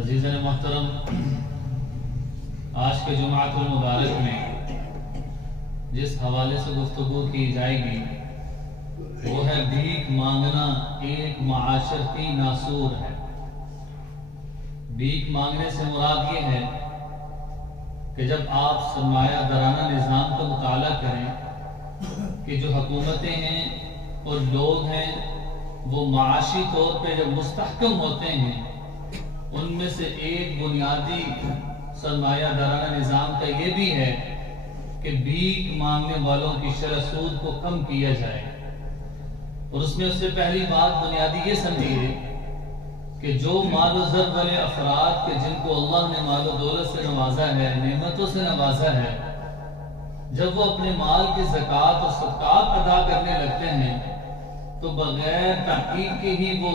عزیزان محترم، آج کے جمعۃ المبارک میں جس حوالے سے گفتگو کی جائے گی وہ ہے بھیک مانگنا ایک معاشرتی ناسور ہے۔ بھیک مانگنے سے مراد یہ ہے کہ جب آپ سرمایہ دارانہ نظام کا مطالعہ کریں کہ جو حکومتیں ہیں اور لوگ ہیں وہ معاشی طور پہ جب مستحکم ہوتے ہیں، ان میں سے ایک بنیادی سرمایہ دارانہ نظام کا یہ بھی ہے کہ بھیک مانگنے والوں کی شرح سود کو کم کیا جائے۔ اور اس میں اس سے پہلی بات بنیادی یہ سمجھیے کہ جو مال و زر والے افراد کے جن کو اللہ نے مال و دولت سے نوازا ہے، نعمتوں سے نوازا ہے، جب وہ اپنے مال کی زکوٰۃ اور صدقات ادا کرنے لگتے ہیں تو بغیر تحقیق کے ہی وہ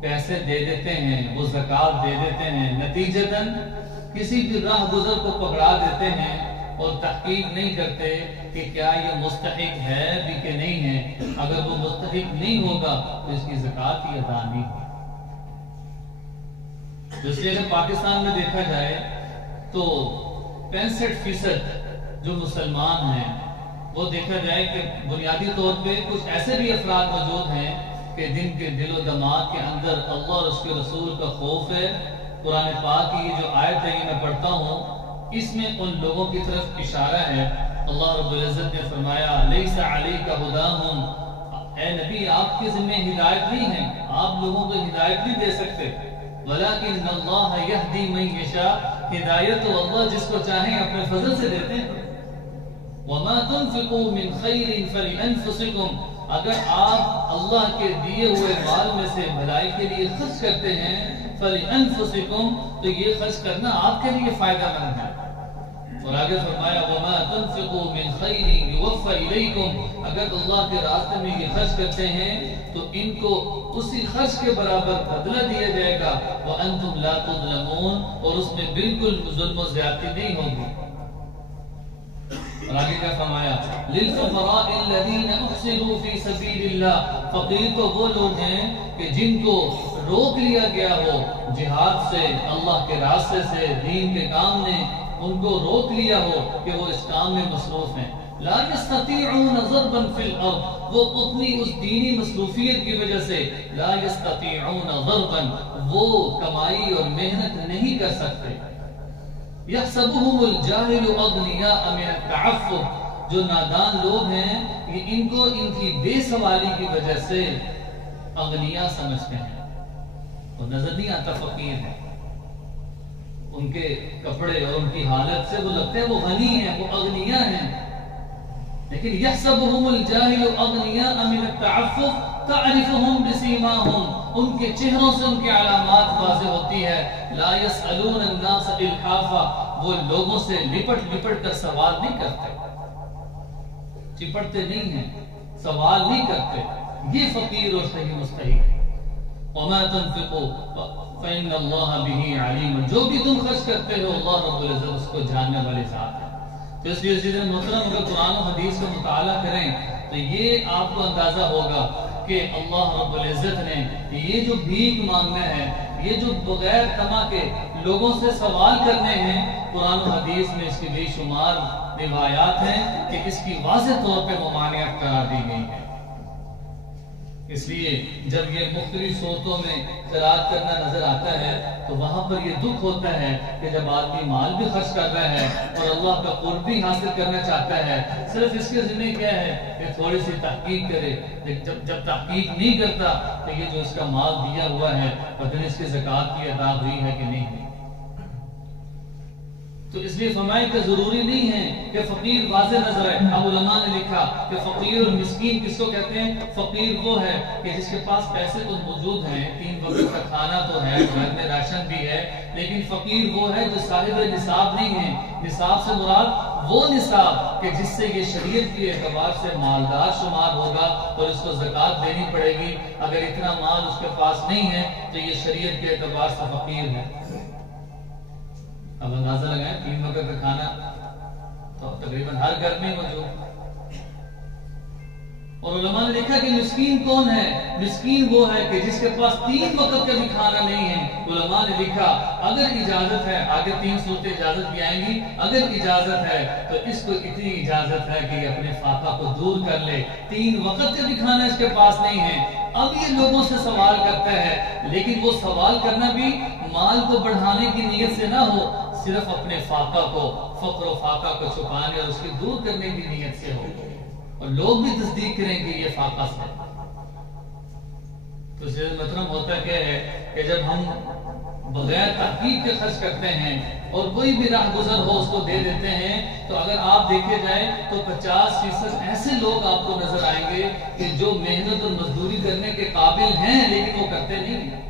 پیسے دے دیتے ہیں، وہ زکوٰۃ دے دیتے ہیں، نتیجتاً کسی بھی راہ گزر کو پکڑا دیتے ہیں اور تحقیق نہیں کرتے کہ کیا یہ مستحق ہے بھی کہ نہیں ہے۔ اگر وہ مستحق نہیں ہوگا تو اس کی زکوٰۃ ہی ادا نہیں ہوگی۔ اس لیے اگر پاکستان میں دیکھا جائے تو 65% جو مسلمان ہیں وہ دیکھا جائے کہ بنیادی طور پہ کچھ ایسے بھی افراد موجود ہیں کہ جن کے دل و دماغ کے اندر اللہ اور اس کے رسول کا خوف ہے۔ قرآن پاک کی یہ جو آیت ہے یہ میں پڑھتا ہوں، اس میں ان لوگوں کی طرف اشارہ ہے۔ اللہ رب العزت نے فرمایا لیس علیک ھداھم، اے نبی آپ کے ذمہ ہدایت نہیں ہے، آپ لوگوں کو ہدایت نہیں دے سکتے، ولکن اللہ یہدی من یشاء، ہدایت تو اللہ جس کو چاہیں اپنے فضل سے دیتے ہیں۔ وما تنفقوا من خیر فلانفسکم، اگر آپ اللہ کے دیے ہوئے مال میں سے بھلائی کے لیے خرچ کرتے ہیں فلانفسکم، تو یہ خرچ کرنا آپ کے لیے فائدہ مند ہے۔ اور آگے فرمایا وما تنفقوا من خیر یوفى الیکم، اگر اللہ کے راستے میں یہ خرچ کرتے ہیں تو ان کو اسی خرچ کے برابر بدلہ دیا جائے گا، وانتم لا تظلمون، اور اس میں بالکل ظلم و زیادتی نہیں ہوگی۔ اور آگے کیا فرمایا للفقراء الذین احصروا فی سبیل اللہ، فقیر تو وہ لوگ ہیں کہ جن کو روک لیا گیا ہو جہاد سے، اللہ کے راستے سے، دین کے کام نے ان کو روک لیا ہو کہ وہ اس کام میں مصروف ہیں۔ لا یستطیعون ضربا فی الارض، وہ اتنی اس دینی مصروفیت کی وجہ سے لا یستطیعون ضربا، وہ کمائی اور محنت نہیں کر سکتے۔ یحسبهم الجاہل اغنیاء من التعفف، جو نادان لوگ ہیں یہ ان کو ان کی بے سوالی کی وجہ سے اغنیاء سمجھتے ہیں، اور نظر نہیں آتا فقیر ہے، ان کے کپڑے اور ان کی حالت سے وہ لگتے ہیں وہ غنی ہیں، وہ اغنیاء ہیں، لیکن یحسبهم الجاہل اغنیاء من التعفف تعرفهم بسیماهم، ان کے چہروں سے ان کی علامات واضح ہوتی ہے۔ لا يسألون الناس الحافا، وہ لوگوں سے لپٹ لپٹ کر سوال نہیں کرتے، چپٹتے نہیں ہیں، سوال نہیں کرتے، یہ فقیر اور صحیح مستحق ہے۔ وما تنفقوا فإن الله به علیم، جو بھی تم خرچ کرتے ہو اللہ رب العزت اس کو جاننے والی ذات ہے۔ تو اس لیے عزیزان محترم اگر قرآن و حدیث کا مطالعہ کریں تو یہ آپ کو اندازہ ہوگا کہ اللہ رب العزت نے یہ جو بھیک مانگنا ہے، یہ جو بغیر طمع کے لوگوں سے سوال کرنے ہیں، قرآن و حدیث میں اس کی بے شمار روایات ہیں کہ اس کی واضح طور پہ ممانعت قرار دی گئی ہے۔ اس لیے جب یہ مختلف صورتوں میں خیرات کرنا نظر آتا ہے تو وہاں پر یہ دکھ ہوتا ہے کہ جب آدمی مال بھی خرچ کر رہا ہے اور اللہ کا قرب بھی حاصل کرنا چاہتا ہے، صرف اس کے ذمہ کیا ہے کہ تھوڑی سی تحقیق کرے، جب تحقیق نہیں کرتا تو یہ جو اس کا مال دیا ہوا ہے پتہ نہیں اس کی زکوٰۃ کی ادا ہوئی ہے کہ نہیں ہوئی۔ تو اس لیے فرمایا کہ ضروری نہیں ہے کہ فقیر واضح نظر آئے۔ اب علماء نے لکھا کہ فقیر اور مسکین کس کو کہتے ہیں؟ فقیر وہ ہے کہ جس کے پاس پیسے تو موجود ہیں، 3 وقت کا کھانا تو ہے، گھر میں راشن بھی ہے، لیکن فقیر وہ ہے جو صاحب نصاب نہیں ہے۔ نصاب سے مراد وہ نصاب کہ جس سے یہ شریعت کے اعتبار سے مالدار شمار ہوگا اور اس کو زکوٰۃ دینی پڑے گی۔ اگر اتنا مال اس کے پاس نہیں ہے تو یہ شریعت کے اعتبار سے فقیر ہے۔ اب اندازہ لگائیں 3 وقت کا کھانا تو تقریباً ہر گھر میں موجود، اور علماء نے لکھا کہ مسکین کون ہے؟ مسکین وہ ہے کہ جس کے پاس 3 وقت کا بھی کھانا نہیں ہے۔ علماء نے لکھا اگر اجازت ہے، آگے 3 صورتیں اجازت بھی آئیں گی، اگر اجازت ہے تو اس کو اتنی اجازت ہے کہ یہ اپنے فاقہ کو دور کر لے، 3 وقت کا بھی کھانا اس کے پاس نہیں ہے۔ اب یہ لوگوں سے سوال کرتا ہے، لیکن وہ سوال کرنا بھی مال کو بڑھانے کی نیت سے نہ ہو، صرف اپنے فاقہ کو، فقر و فاقہ کو چھپانے اور اس کی دور کرنے کی نیت سے ہو، اور لوگ بھی تصدیق کریں کہ یہ فاقہ سے۔ تو اس مطلب ہوتا کیا ہے کہ جب ہم بغیر تحقیق کے خرچ کرتے ہیں اور کوئی بھی راہ گزر ہو اس کو دے دیتے ہیں، تو اگر آپ دیکھے جائیں تو 50% ایسے لوگ آپ کو نظر آئیں گے کہ جو محنت اور مزدوری کرنے کے قابل ہیں لیکن وہ کرتے نہیں ہیں۔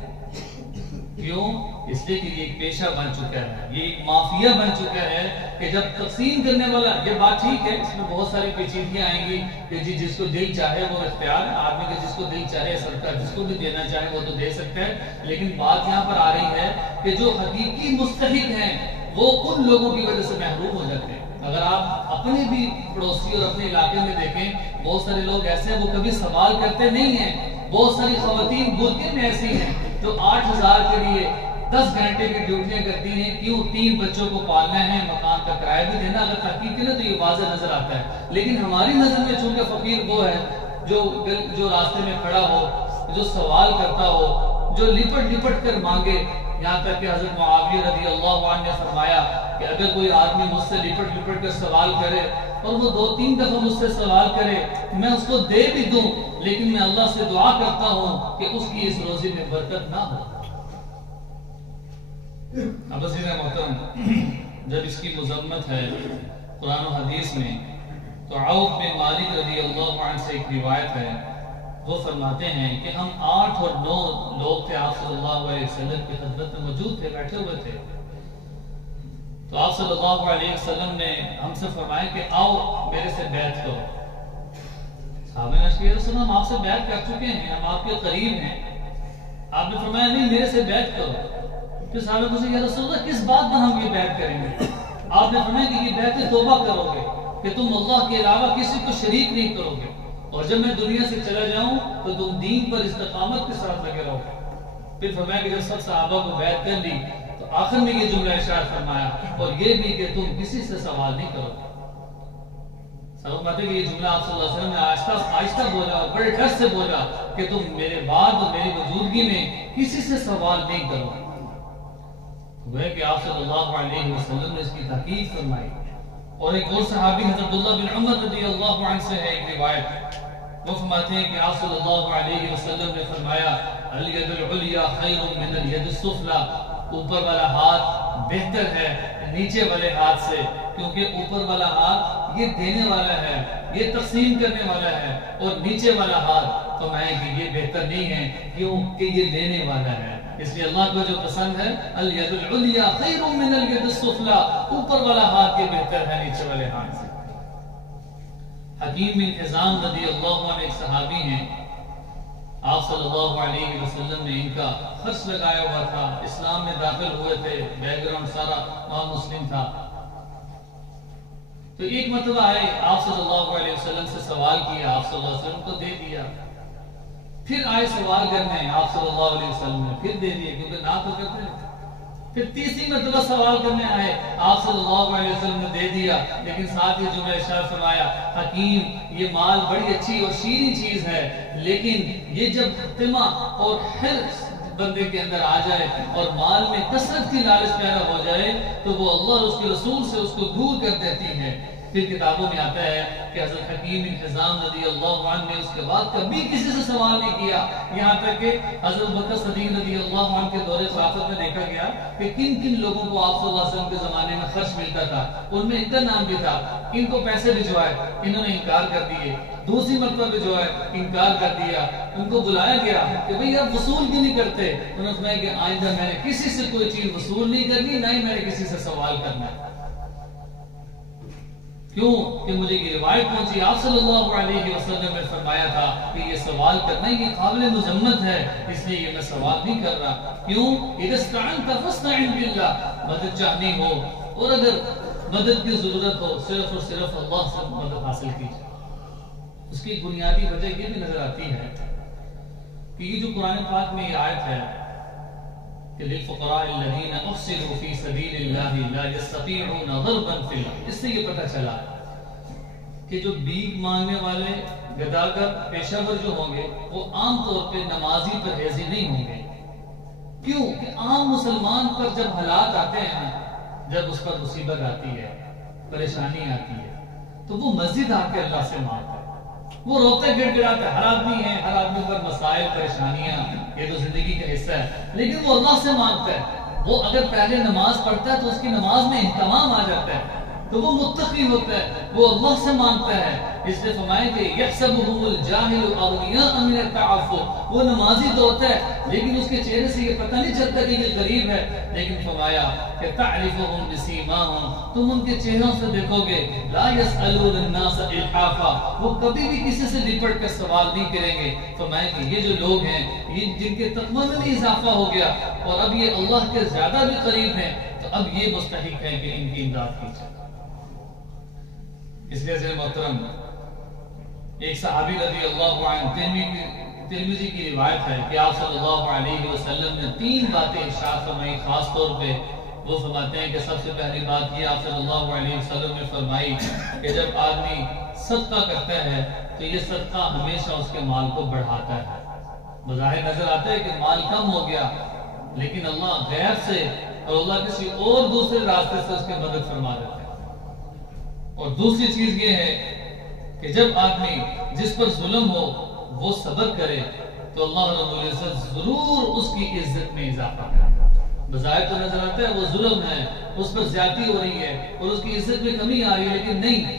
کیوں؟ اس لیے کہ یہ ایک پیشہ بن چکا ہے، یہ ایک مافیا بن چکا ہے کہ جب تقسیم کرنے والا، یہ بات ٹھیک ہے، اس میں بہت ساری پیچیدگیاں آئیں گی کہ جی جس کو دل چاہے وہ اختیار آدمی کا، جس کو دل چاہے صدقہ جس کو بھی دینا چاہے وہ تو دے سکتا ہے، لیکن بات یہاں پر آ رہی ہے کہ جو حقیقی مستحق ہیں وہ ان لوگوں کی وجہ سے محروم ہو جاتے ہیں۔ اگر آپ اپنے بھی پڑوسی اور اپنے علاقے میں دیکھیں، بہت سارے لوگ ایسے ہیں وہ کبھی سوال کرتے نہیں ہیں۔ بہت ساری خواتین ملک میں ایسی ہیں جو 8,000 کے لیے 10 گھنٹے کی ڈیوٹیاں کرتی ہیں۔ کیوں؟ 3 بچوں کو پالنا ہے، مکان کا کرایہ بھی دینا۔ اگر تحقیق کریں تو یہ واضح نظر آتا ہے، لیکن ہماری نظر میں چونکہ فقیر وہ ہے جو راستے میں کھڑا ہو، جو سوال کرتا ہو، جو لپٹ کر مانگے۔ یہاں تک کہ حضرت معاویہ رضی اللہ عنہ نے فرمایا کہ اگر کوئی آدمی مجھ سے لپٹ کر سوال کرے اور وہ 2-3 دفعہ مجھ سے سوال کرے، میں اس کو دے بھی دوں، لیکن میں اللہ سے دعا کرتا ہوں کہ اس کی اس روزی میں برکت نہ ہو۔ اب عزیز محترم، جب اس کی مذمت ہے قرآن و حدیث میں، تو عوف بن مالک رضی اللہ عنہ سے ایک روایت ہے، وہ فرماتے ہیں کہ ہم 8 اور 9 لوگ تھے، آپ صلی اللہ علیہ وسلم کی خدمت میں موجود تھے، بیٹھے ہوئے تھے۔ تو آپ صلی اللہ علیہ وسلم نے ہم سے فرمایا کہ آؤ میرے سے بیعت کرو۔ صحابہ نے کہا رسول اللہ، ہم آپ سے بیعت کر چکے ہیں، ہم آپ کے قریب ہیں۔ آپ نے فرمایا نہیں، میرے سے بیعت کرو۔ پھر صحابہ نے کہا رسول اللہ کس بات پر ہم یہ بیعت کریں گے؟ آپ نے فرمایا کہ یہ بیعت توبہ کرو گے کہ تم اللہ کے علاوہ کسی کو شریک نہیں کرو گے، اور جب میں دنیا سے چلا جاؤں تو تم دین پر استقامت کے ساتھ لگے رہو گے۔ پھر فرمایا کہ جب سب صحابہ کو بیعت کر لی تو آخر میں یہ جملہ ارشاد فرمایا، اور یہ بھی کہ تم کسی سے سوال نہیں کرو گے۔ سبق بات ہے کہ یہ جملہ آپ صلی اللہ علیہ وسلم نے آہستہ بولا اور بڑے ڈر سے بولا کہ تم میرے بعد اور میری موجودگی میں کسی سے سوال نہیں کرو گے۔ وہ کہ آپ صلی اللہ علیہ وسلم نے اس کی تحقیق فرمائی۔ اور ایک اور صحابی حضرت عبداللہ بن عمر رضی اللہ عنہ سے ہے ایک روایت، وہ فرماتے ہیں کہ آپ صلی اللہ علیہ وسلم نے فرمایا الید العلیٰ خیر من الید السفلی، اوپر والا ہاتھ بہتر ہے نیچے والے ہاتھ سے، کیونکہ اوپر والا ہاتھ یہ دینے والا ہے، یہ تقسیم کرنے والا ہے، اور نیچے والا ہاتھ فرمایا کہ یہ بہتر نہیں ہے کیونکہ یہ لینے والا ہے۔ اس لیے اللہ کو جو پسند ہے الید العلیٰ خیر من الید السفلی، اوپر والا ہاتھ یہ بہتر ہے نیچے والے ہاتھ سے۔ حکیم بن حزام رضی اللہ عنہ ایک صحابی ہیں، آپ صلی اللہ علیہ وسلم نے ان کا خرچ لگایا ہوا تھا، اسلام میں داخل ہوئے تھے، بیک گراؤنڈ سارا وہاں مسلم تھا۔ تو ایک مرتبہ آئے، آپ صلی اللہ علیہ وسلم سے سوال کیا، آپ صلی اللہ علیہ وسلم کو دے دیا۔ پھر آئے سوال کرنے، آپ صلی اللہ علیہ وسلم نے پھر دے دیا، کیونکہ نہ تو کرتے ہیں۔ پھر تیسری مرتبہ سوال کرنے آئے، آپ صلی اللہ علیہ وسلم نے دے دیا، لیکن ساتھ یہ جملہ ارشاد فرمایا حکیم یہ مال بڑی اچھی اور شیریں چیز ہے، لیکن یہ جب طمع اور حرص بندے کے اندر آ جائے اور مال میں کثرت کی لالچ پیدا ہو جائے تو وہ اللہ اور اس کے رسول سے اس کو دور کر دیتی ہے۔ پھر کتابوں میں آتا ہے کہ حضرت حکیم بن حزام رضی اللہ عنہ نے اس کے بعد کبھی کسی سے سوال نہیں کیا، یہاں تک کہ حضرت بکر صدیق رضی اللہ عنہ کے دور خلافت میں دیکھا گیا کہ کن کن لوگوں کو آپ صلی اللہ علیہ وسلم کے زمانے میں خرچ ملتا تھا، ان میں ان کا نام بھی تھا، ان کو پیسے بھجوائے، انہوں نے انکار کر دیے، دوسری مرتبہ بھجوائے، انکار کر دیا، ان کو بلایا گیا کہ بھئی آپ وصول کیوں نہیں کرتے؟ انہوں نے فرمایا کہ آئندہ میں نے کسی سے کوئی چیز وصول نہیں کرنی، نہ ہی میں نے کسی سے سوال کرنا ہے۔ کیوں کہ مجھے یہ روایت پہنچی، آپ صلی اللہ علیہ وسلم نے فرمایا تھا کہ یہ سوال کرنا یہ قابل مذمت ہے، اس لیے یہ میں سوال نہیں کر رہا۔ کیوں؟ اذا استعنت فاستعن باللہ، مدد چاہنی ہو اور اگر مدد کی ضرورت ہو صرف اور صرف اللہ سے مدد حاصل کیجیے۔ اس کی بنیادی وجہ یہ بھی نظر آتی ہے کہ یہ جو قرآن پاک میں یہ آیت ہے کہ للفقراء الذین احصروا فی سبیل اللہ لا یستطیعون ضربا فی الارض، اس سے یہ پتہ چلا کہ جو بھیک مانگنے والے گداگر پیشہ ور جو ہوں گے وہ عام طور پہ نمازی پرہیزی نہیں ہوں گے. کیوں کہ عام مسلمان پر جب حالات آتے ہیں، جب اس پر مصیبت آتی ہے، پریشانی آتی ہے، تو وہ مسجد آ کے اللہ سے مانگتا ہے. وہ روتے گڑ گڑاتے ہر آدمی ہے، ہر آدمی پر مسائل پریشانیاں، یہ تو زندگی کا حصہ ہے، لیکن وہ اللہ سے مانگتا ہے. وہ اگر پہلے نماز پڑھتا ہے تو اس کی نماز میں اہتمام آ جاتا ہے، تو وہ متقی ہوتا ہے، وہ اللہ سے مانگتا ہے. اس نے فرمایا کہ یحسبهم الجاہل اغنیاء من التعفف، وہ نمازی تو ہوتا ہے لیکن اس کے چہرے سے یہ پتہ نہیں چلتا کہ یہ غریب ہے. لیکن فرمایا کہ تعرفهم بسیماهم، تم ان کے چہروں سے دیکھو گے. لا يسألون الناس الحافا، وہ کبھی بھی کسی سے لپٹ کر سوال نہیں کریں گے. فرمایا کہ یہ جو لوگ ہیں، یہ جن کے تقوی میں بھی اضافہ ہو گیا اور اب یہ اللہ کے زیادہ بھی قریب ہیں، تو اب یہ مستحق ہے کہ ان کی امداد کی جائے. اس لیے عزیز محترم، ایک صحابی رضی اللہ عنہ، ترمذی کی روایت ہے کہ آپ صلی اللہ علیہ وسلم نے 3 باتیں ارشاد فرمائی. خاص طور پہ وہ فرماتے ہیں کہ سب سے پہلی بات یہ آپ صلی اللہ علیہ وسلم نے فرمائی کہ جب آدمی صدقہ کرتا ہے تو یہ صدقہ ہمیشہ اس کے مال کو بڑھاتا ہے. بظاہر نظر آتا ہے کہ مال کم ہو گیا، لیکن اللہ غیر سے اور اللہ کسی اور دوسرے راستے سے اس کی مدد فرما دیتا ہے. اور دوسری چیز یہ ہے کہ جب آدمی جس پر ظلم ہو وہ صبر کرے تو اللہ رب العزت ضرور اس کی عزت میں اضافہ کرے. بظاہر تو نظر آتا ہے وہ ظلم ہے، اس پر زیادتی ہو رہی ہے اور اس کی عزت میں کمی آ رہی ہے، لیکن نہیں،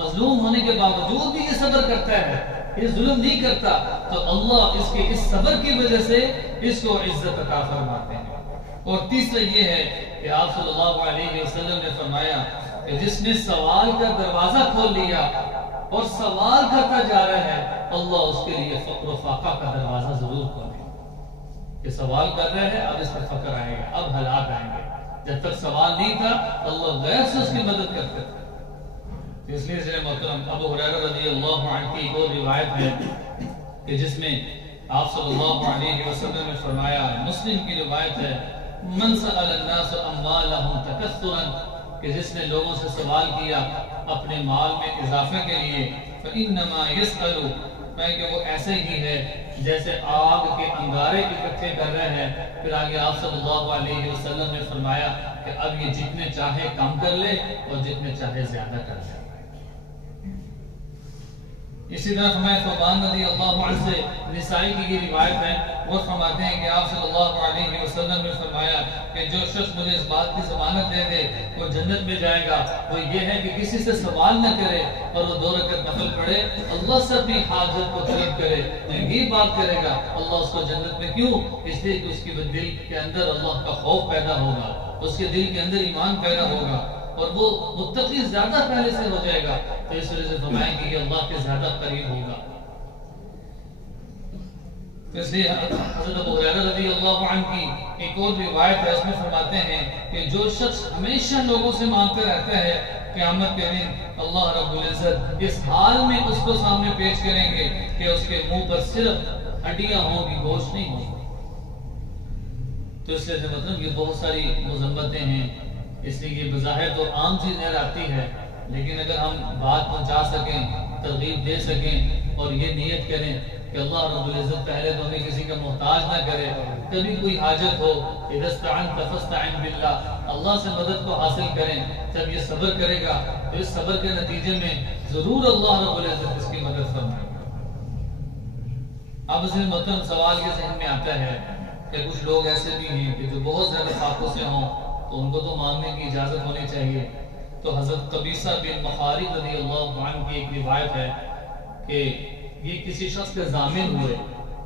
مظلوم ہونے کے باوجود بھی یہ صبر کرتا ہے، یہ ظلم نہیں کرتا، تو اللہ اس کے اس صبر کی وجہ سے اس کو عزت عطا فرماتے ہیں. اور تیسرا یہ ہے کہ آپ صلی اللہ علیہ وسلم نے فرمایا کہ جس نے سوال کا دروازہ کھول لیا اور سوال کرتا جا رہا ہے، اللہ اس کے لیے فقر و فاقہ کا دروازہ ضرور کھولے. کہ سوال کر رہے ہیں، اب اس میں فقر آئے گا، اب حالات آئیں گے. جب تک سوال نہیں تھا اللہ غیر سے اس کی مدد کرتے تھے. اس لیے عزیز محترم، ابو ہریرہ رضی اللہ عنہ کی ایک اور روایت ہے کہ جس میں آپ صلی اللہ علیہ وسلم نے فرمایا، مسلم کی روایت ہے، من سأل الناس اموالهم تکثرا، کہ جس نے لوگوں سے سوال کیا اپنے مال میں اضافے کے لیے، فإنما يسأل، کہ وہ ایسے ہی ہے جیسے آگ کے انگارے اکٹھے کر رہے ہیں. پھر آگے آپ صلی اللہ علیہ وسلم نے فرمایا کہ اب یہ جتنے چاہے کم کر لے اور جتنے چاہے زیادہ کر لے. اسی طرح فرمایا ثوبان رضی اللہ عنہ سے نسائی کی یہ روایت ہے، وہ فرماتے ہیں کہ آپ صلی اللہ علیہ وسلم نے فرمایا کہ جو شخص مجھے اس بات کی ضمانت دے دے وہ جنت میں جائے گا، وہ یہ ہے کہ کسی سے سوال نہ کرے اور وہ 2 رکعت نفل پڑھے، اللہ سے اپنی حاجت کو طلب کرے. یہ بات کرے گا اللہ اس کو جنت میں، کیوں؟ اس لیے کہ اس کے دل کے اندر اللہ کا خوف پیدا ہوگا، اس کے دل کے اندر ایمان پیدا ہوگا اور وہ متقی زیادہ پہلے سے ہو جائے گا. تو اس وجہ سے فرمائیں کہ یہ اللہ کے زیادہ قریب ہوگا. اس لیے حضرت ابو ہریرہ رضی اللہ عنہ کی ایک اور روایت ہے، اس میں فرماتے ہیں کہ جو شخص ہمیشہ لوگوں سے مانگتا رہتا ہے، قیامت کے دن اللہ رب العزت اس حال میں اس کو سامنے پیش کریں گے کہ اس کے منہ پر صرف ہڈیاں ہوں گی، گوشت نہیں ہوگا. تو اس سے مطلب یہ بہت ساری مذمتیں ہیں. اس لیے یہ بظاہر تو عام چیز نظر آتی ہے، لیکن اگر ہم بات پہنچا سکیں، ترغیب دے سکیں اور یہ نیت کریں کہ اللہ رب العزت پہلے تو ہمیں کسی کا محتاج نہ کرے، کبھی کوئی حاجت ہو اذا استعنت فاستعن باللہ، اللہ سے مدد کو حاصل کریں. جب یہ صبر کرے گا تو اس صبر کے نتیجے میں ضرور اللہ رب العزت اس کی مدد فرمائے گا. اب اس محترم سوال یہ ذہن میں آتا ہے کہ کچھ لوگ ایسے بھی ہیں کہ جو بہت زیادہ فاقوں سے ہوں تو ان کو تو مانگنے کی اجازت ہونی چاہیے. تو حضرت قبیصہ بن مخارق رضی اللہ عنہ کی ایک روایت ہے کہ یہ کسی شخص کے ضامن ہوئے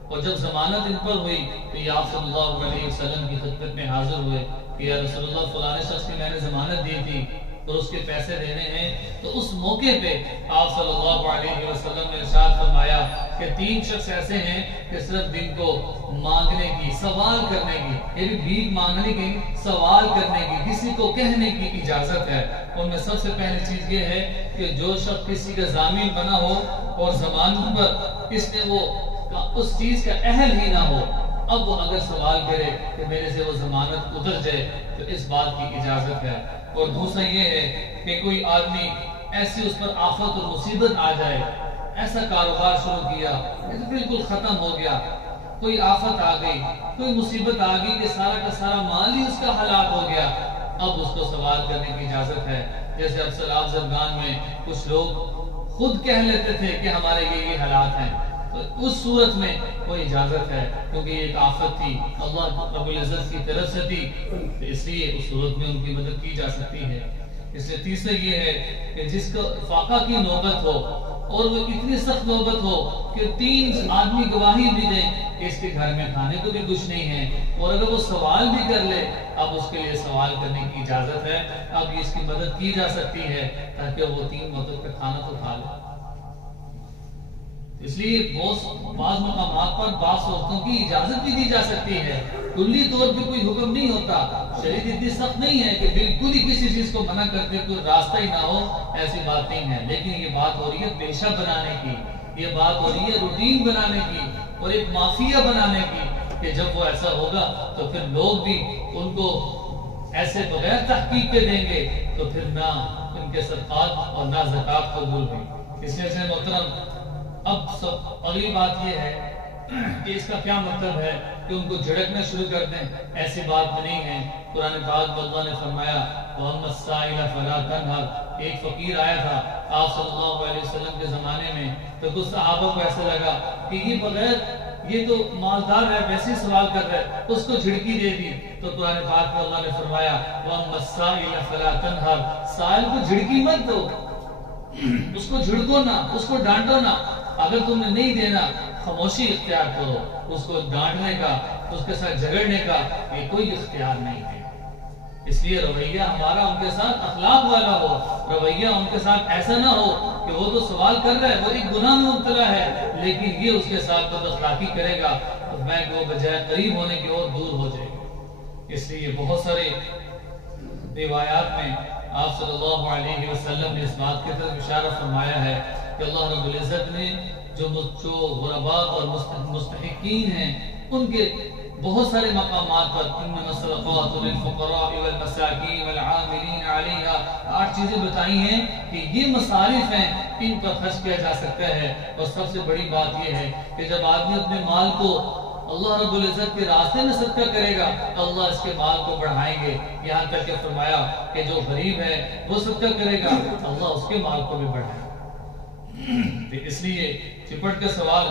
اور جب ضمانت ان پر ہوئی تو یہ آپ صلی اللہ علیہ وسلم کی خدمت میں حاضر ہوئے کہ یا رسول اللہ فلاں شخص کی میں نے ضمانت دی تھی اور اس کے پیسے دینے ہیں، تو اس موقع پہ آپ صلی اللہ علیہ وسلم نے ارشاد فرمایا کہ 3 شخص ایسے ہیں کہ صرف دن کو مانگنے کی، سوال کرنے کی، یہ بھی بھیک مانگنے کی، سوال کرنے کی، کسی کو کہنے کی اجازت ہے۔ ان میں سب سے پہلی چیز یہ ہے کہ جو شخص کسی کا ضامن بنا ہو اور ضمانت پر اس نے وہ اس چیز کا اہل ہی نہ ہو، اب وہ اگر سوال کرے کہ میرے سے وہ ضمانت اتر جائے تو اس بات کی اجازت ہے۔ اور دوسرا یہ ہے کہ کوئی آدمی ایسی اس پر آفت اور مصیبت آ جائے، ایسا کاروبار شروع کیا یہ تو بالکل ختم ہو گیا، کوئی آفت آ گئی، کوئی مصیبت آ گئی کہ سارا کا سارا مال ہی اس کا ہلاک ہو گیا، اب اس کو سوال کرنے کی اجازت ہے۔ جیسے اب سیلاب زدگان میں کچھ لوگ خود کہہ لیتے تھے کہ ہمارے یہ حالات ہیں، تو اس صورت میں کوئی اجازت ہے، کیونکہ یہ ایک آفت تھی، اللہ رب العزت کی طرف سے تھی، اس لیے اس صورت میں ان کی مدد کی جا سکتی ہے۔ اس لیے تیسرا یہ ہے کہ جس کو فاقہ کی نوبت ہو اور وہ اتنی سخت نوبت ہو کہ 3 آدمی گواہی بھی دیں کہ اس کے گھر میں کھانے کو بھی کچھ نہیں ہے، اور اگر وہ سوال بھی کر لے اب اس کے لیے سوال کرنے کی اجازت ہے، اب اس کی مدد کی جا سکتی ہے تاکہ وہ 3 وقت کا کھانا تو کھا لے۔ اس لیے بعض مقامات پر بعض عورتوں کی اجازت بھی دی جا سکتی ہے، کلی طور پہ کوئی حکم نہیں ہوتا، شریعت اتنی سخت نہیں ہے کہ بالکل ہی کسی چیز کو منع کرتے کوئی راستہ ہی نہ ہو، ایسی بات نہیں ہے، لیکن یہ بات ہو رہی ہے پیشہ بنانے کی، یہ بات ہو رہی ہے روٹین بنانے کی اور ایک مافیا بنانے کی، کہ جب وہ ایسا ہوگا تو پھر لوگ بھی ان کو ایسے بغیر تحقیق کے دیں گے تو پھر نہ ان کے صدقات اور نہ زکوٰۃ قبول ہوئی۔ اس لیے سے محترم اب اگلی بات یہ ہے کہ اس کا کیا مطلب ہے کہ ان کو جھڑکنا شروع کر دیں، ایسی بات بھی نہیں ہے۔ قرآن پاک میں اللہ نے فرمایا وَأَمَّا السَّائِلَ فَلَا تَنْهَرْ، ایک فقیر آیا تھا آپ صلی اللہ علیہ وسلم کے زمانے میں، تو کچھ صحابہ کو ایسا لگا کہ یہ بغیر یہ تو مالدار ہے ویسے ہی سوال کر رہا ہے، اس کو جھڑکی دے دی، تو قرآن پاک میں اللہ نے فرمایا وَأَمَّا السَّائِلَ فَلَا تَنْهَرْ، سائل کو جھڑکی مت دو، اس کو جھڑکو نہ، اس کو ڈانٹو نہ، اگر تم نے نہیں دینا خاموشی اختیار کرو، اس کو ڈانٹنے کا، اس کے ساتھ جھگڑنے کا یہ کوئی اختیار نہیں ہے۔ اس لیے رویہ ہمارا ان کے ساتھ اخلاق والا ہو، رویہ ان کے ساتھ ایسا نہ ہو کہ وہ تو سوال کر رہا ہے، وہ ایک گناہ میں مبتلا ہے، لیکن یہ اس کے ساتھ بد اخلاقی کرے گا تو میں وہ بجائے قریب ہونے کی اور دور ہو جائے گا۔ اس لیے بہت سارے روایات میں آپ صلی اللہ علیہ وسلم نے اس بات کی طرف اشارہ فرمایا ہے کہ اللہ رب العزت نے جو غرباء اور مستحقین ہیں ان کے بہت سارے مقامات پر انما الصدقات للفقراء والمساکین والعاملین علیہا 8 چیزیں بتائی ہیں کہ یہ مصارف ہیں، ان پر خرچ کیا جا سکتا ہے۔ اور سب سے بڑی بات یہ ہے کہ جب آدمی اپنے مال کو اللہ رب العزت کے راستے میں صدقہ کرے گا تو اللہ اس کے مال کو بڑھائیں گے، یہاں تک کہ فرمایا کہ جو غریب ہے وہ صدقہ کرے گا اللہ اس کے مال کو بھی بڑھائے گا۔ اس لیے چپٹ کا سوال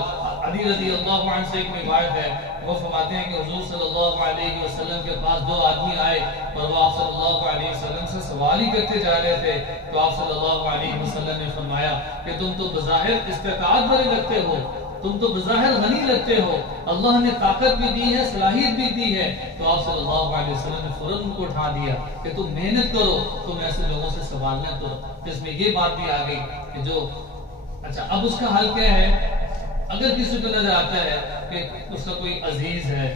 علی رضی اللہ عنہ سے ایک روایت ہے، وہ فرماتے ہیں کہ حضور صلی اللہ علیہ وسلم کے پاس 2 آدمی آئے اور وہ آپ صلی اللہ علیہ وسلم سے سوال ہی کرتے جا رہے تھے، تو آپ صلی اللہ علیہ وسلم نے فرمایا کہ تم تو بظاہر استطاعت بھرے لگتے ہو، تم تو بظاہر غنی لگتے ہو، اللہ نے طاقت بھی دی ہے، صلاحیت بھی دی ہے، تو آپ صلی اللہ علیہ وسلم نے فوراً ان کو اٹھا دیا کہ تم محنت کرو، تم ایسے لوگوں سے سوال نہ کرو۔ جس میں یہ بات بھی آ گئی کہ جو اچھا اب اس کا حل کیا ہے؟ اگر کسی کو نظر آتا ہے کہ اس کا کوئی عزیز ہے،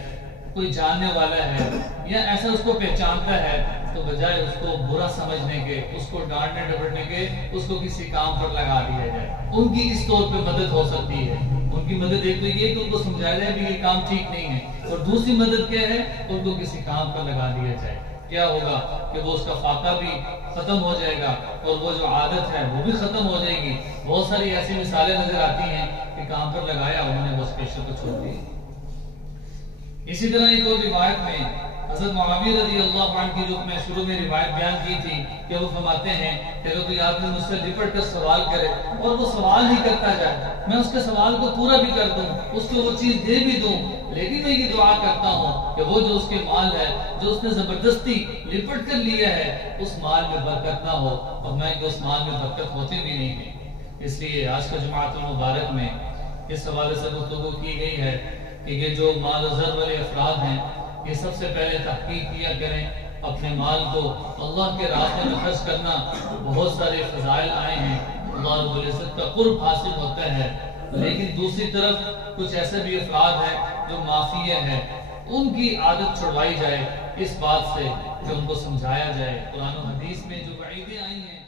کوئی جاننے والا ہے یا ایسا اس کو پہچانتا ہے، تو بجائے اس کو برا سمجھنے کے، اس کو ڈانٹنے ڈپٹنے کے، اس کو کسی کام پر لگا دیا جائے۔ ان کی اس طور پہ مدد ہو سکتی ہے۔ ان کی مدد ایک تو یہ کہ ان کو سمجھایا جائے کہ یہ کام ٹھیک نہیں ہے، اور دوسری مدد کیا ہے؟ ان کو کسی کام پر لگا دیا جائے۔ کیا ہوگا کہ وہ اس کا فاقہ بھی ختم ہو جائے گا اور وہ جو عادت ہے وہ بھی ختم ہو جائے گی۔ بہت ساری ایسی مثالیں نظر آتی ہیں کہ کام پر لگایا انہوں نے اس پیشے کو چھوڑ دیا۔ اسی طرح ایک اور روایت میں حضرت معاویہ رضی اللہ عنہ کی جو میں شروع میں روایت بیان کی تھی کہ وہ فرماتے ہیں کہ اگر کوئی آدمی مجھ سے لپٹ کر سوال کرے اور وہ سوال ہی کرتا جائے، میں اس کے سوال کو پورا بھی کر دوں، اس کو وہ چیز دے بھی دوں، لیکن میں یہ دعا کرتا ہوں کہ وہ جو اس کے مال ہے جو اس نے زبردستی لپٹ کر لیا ہے اس مال میں برکت نہ ہو، اور میں کہ اس مال میں برکت ہوتی بھی نہیں ہے۔ اس لیے آج کا جماعت المبارک میں اس حوالے سے گفتگو کی گئی ہے کہ یہ جو مال و زر والے افراد ہیں یہ سب سے پہلے تحقیق کیا کریں اپنے مال کو اللہ کے راستے میں خرچ کرنا، بہت سارے فضائل آئے ہیں، اللہ رب العزت کا قرب حاصل ہوتا ہے۔ لیکن دوسری طرف کچھ ایسے بھی افراد ہیں جو معافیہ ہیں، ان کی عادت چھڑوائی جائے اس بات سے کہ ان کو سمجھایا جائے۔ قرآن و حدیث میں جو وعیدیں آئی ہیں